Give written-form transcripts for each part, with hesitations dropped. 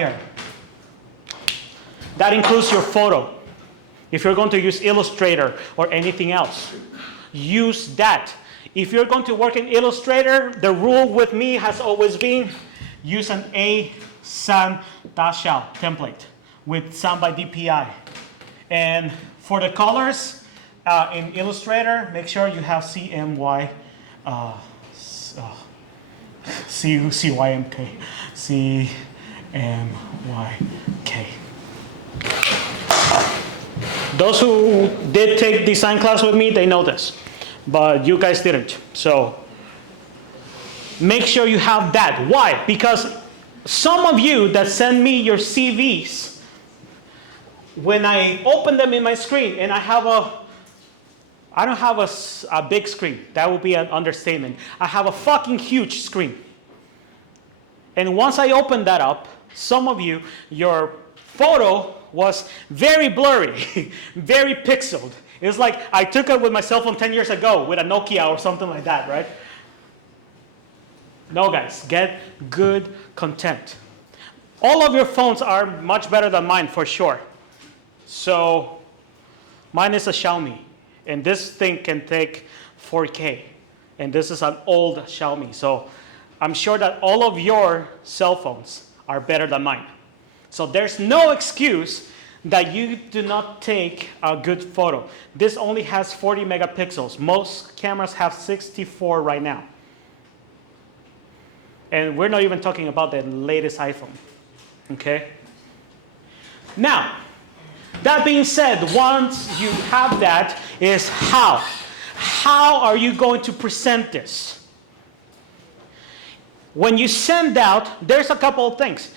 fire. That includes your photo. If you're going to use Illustrator or anything else, use that. If you're going to work in Illustrator, the rule with me has always been use an ASAN Dashal template with Sound by DPI. And for the colors in Illustrator, make sure you have CMYK. Those who did take design class with me, they know this, but you guys didn't. So make sure you have that. Why? Because some of you that send me your CVs, when I open them in my screen, and I don't have a big screen. That would be an understatement. I have a fucking huge screen. And once I open that up, some of you, your photo was very blurry, very pixeled. It's like I took it with my cell phone 10 years ago with a Nokia or something like that, right? No, guys, get good content. All of your phones are much better than mine, for sure. So mine is a Xiaomi, and this thing can take 4K, and this is an old Xiaomi. So I'm sure that all of your cell phones are better than mine. So there's no excuse that you do not take a good photo. This only has 40 megapixels. Most cameras have 64 right now. And we're not even talking about the latest iPhone, okay? Now, that being said, once you have that, is how? How are you going to present this? When you send out, there's a couple of things.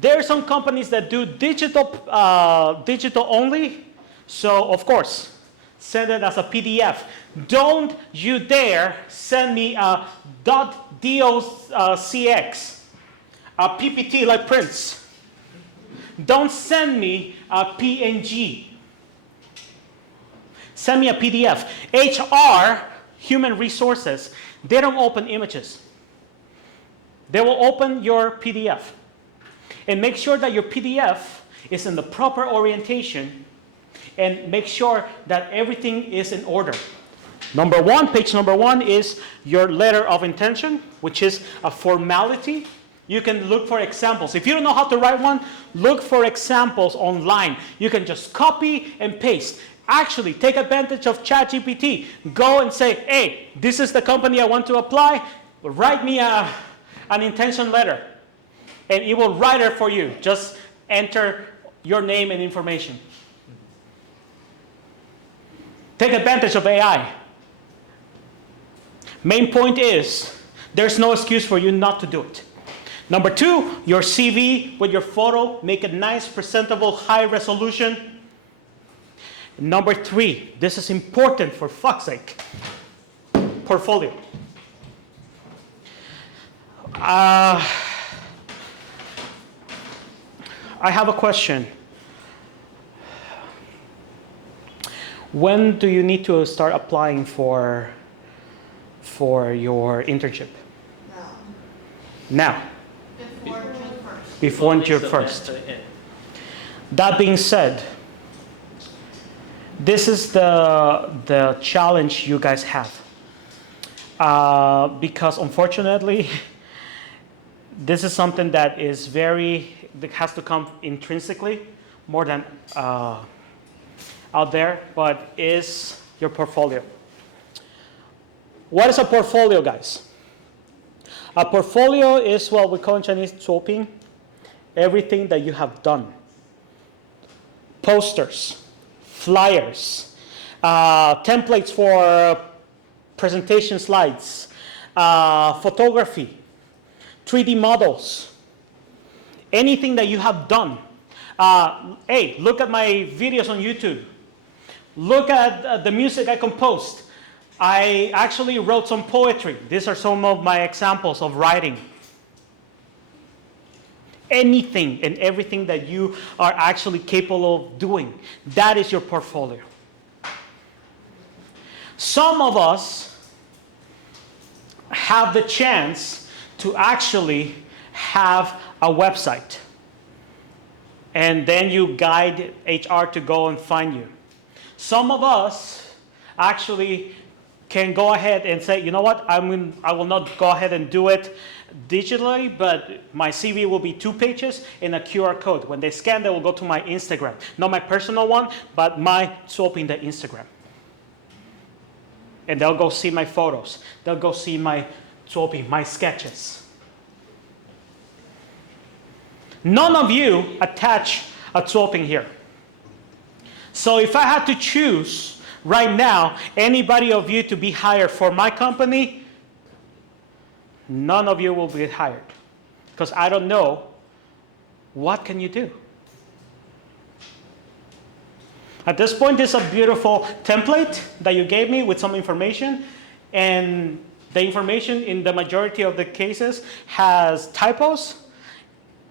There are some companies that do digital only. So, of course, send it as a PDF. Don't you dare send me a .docx, a PPT like Prince. Don't send me a PNG. Send me a PDF. HR, human resources, they don't open images. They will open your PDF. And make sure that your PDF is in the proper orientation, and make sure that everything is in order. Page number one is your letter of intention, which is a formality. You can look for examples. If you don't know how to write one, look for examples online. You can just copy and paste. Actually, take advantage of ChatGPT. Go and say, hey, this is the company I want to apply. Write me an intention letter. And it will write it for you. Just enter your name and information. Take advantage of AI. Main point is, there's no excuse for you not to do it. Number two, your CV with your photo, make it nice, presentable, high resolution. Number three, this is important for fuck's sake, portfolio. I have a question. When do you need to start applying for your internship? Now. Before June 1st. That being said, this is the challenge you guys have. Because unfortunately, this is something that has to come intrinsically more than out there, but is your portfolio. What is a portfolio, guys? A portfolio is what we call in Chinese 作品, everything that you have done. Posters, flyers, templates for presentation slides, photography, 3D models, anything that you have done. Hey, look at my videos on YouTube. Look at the music I composed. I actually wrote some poetry. These are some of my examples of writing. Anything and everything that you are actually capable of doing, that is your portfolio. Some of us have the chance to actually have a website. and then you guide HR to go and find you. Some of us actually can go ahead and say, you know what, I will not go ahead and do it digitally, but my CV will be 2 pages and a QR code. When they scan, they will go to my Instagram. Not my personal one, but my Swaping the Instagram. And they'll go see my photos. They'll go see my Swaping, my sketches. None of you attach a Swaping here. So if I had to choose right now anybody of you to be hired for my company, none of you will be hired, because I don't know what can you do. At this point, this is a beautiful template that you gave me with some information, and the information in the majority of the cases has typos,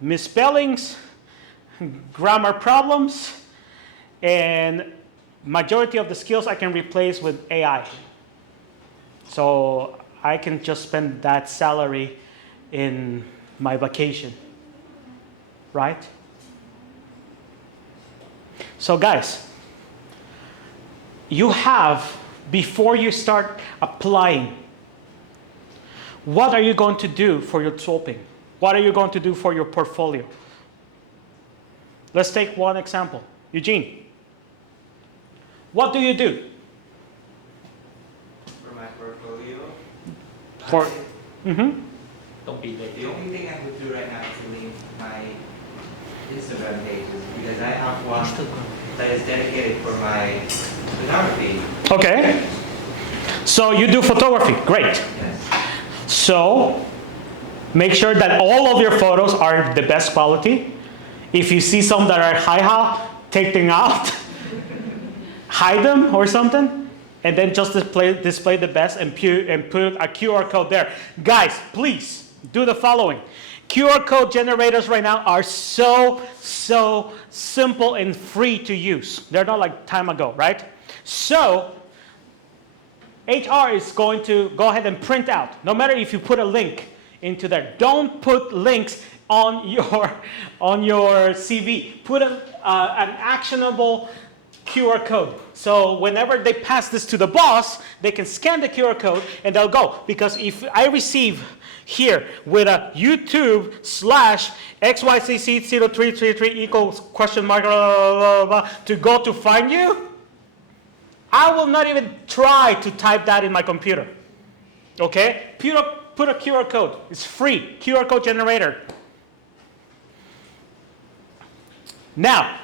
misspellings, grammar problems, and majority of the skills I can replace with AI. So I can just spend that salary in my vacation, right? So guys, you have, before you start applying, what are you going to do for your Swaping? What are you going to do for your portfolio? Let's take one example. Eugene, what do you do? For my portfolio? Don't be late. The only thing I would do right now is to link my Instagram pages, because I have one that is dedicated for my photography. Okay. So you do photography. Great. Yes. So make sure that all of your photos are the best quality. If you see some that are high, take them out, hide them or something, and then just display the best and put a QR code there. Guys, please do the following. QR code generators right now are so simple and free to use. They're not like time ago, right? So HR is going to go ahead and print out, no matter if you put a link into there. Don't put links on your CV. Put an actionable QR code. So whenever they pass this to the boss, they can scan the QR code and they'll go. Because if I receive here with a YouTube /XYCC0333 equals question mark to go to find you, I will not even try to type that in my computer. Okay? Put a QR code. It's free. QR code generator. Now,